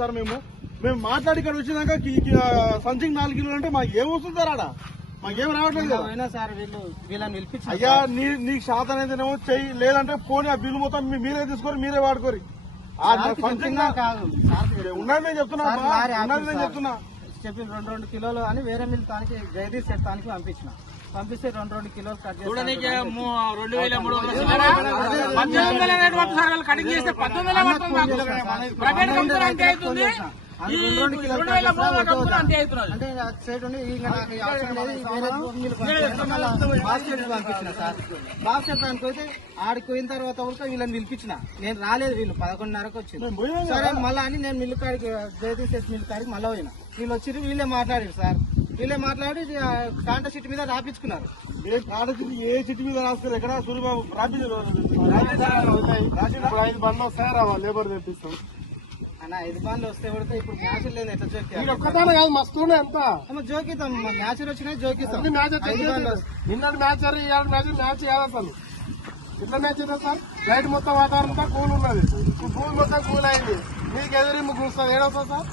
sir మేము మాట్లాడి ఇక్కడ వచ్చినాక సంథింగ్ 4 కిలోలు అంటే మాకు ఏమొస్తుంది సార్ ఆడ మాకేం రావట్లేదు అయినా సార్ వీళ్ళని పిలిపించి అయ్యా నీకు శాతం అయితేనేమో చెయ్యి లేదంటే పోనీ ఆ బిల్లు మొత్తం మీరే తీసుకొని మీరే వాడుకోరి ఉన్నది నేను చెప్తున్నా చెప్పి 2 కిలోలు అని వేరే మిల్ తానికి జగదీష్ సెట్ తానికి పంపిస్తే 2 కిలోలు కట్ చేసి అంటే సైడ్ ఉండి పంపించిన సార్ బాస్కెట్ దానికి పోతే ఆడికి పోయిన తర్వాత వరకు వీళ్ళని పిలిపించిన నేను రాలేదు వీళ్ళు 11:30కు వచ్చింది సరే మళ్ళీ అని నేను మిల్లు కాడికి జగదీష్ మిల్లు కాడికి మళ్ళీ పోయినా వీళ్ళు వచ్చి వీళ్ళే మాట్లాడారు సార్ వీళ్ళే మాట్లాడి కాంట సీట్ మీద రాపించుకున్నారు ఏ చిట్టి మీద రాస్తారు ఎక్కడ సూర్యబాబు రాపించారు 5 బండ్లు వస్తాయా లేబర్ తెప్పిస్తాం అన్న 5 బండ్లు వస్తే పడితే ఇప్పుడు మ్యాచ్ లేదు ఎట్లా ఒక్కదానే కాదు మస్తు ఎంత జోకిస్తాం మ్యాచ్ వచ్చినా జోకిస్తాం నిన్నటి మ్యాచ్ మ్యాచ్ కాదు అసలు ఇట్లా మ్యాచ్ అయితే సార్ నైట్ మొత్తం వాతావరణం కూల్ ఉన్నది కూల్ మొత్తం కూల్ అయింది మీకు ఎదురు కూలుస్తుంది ఏడవుతుంది సార్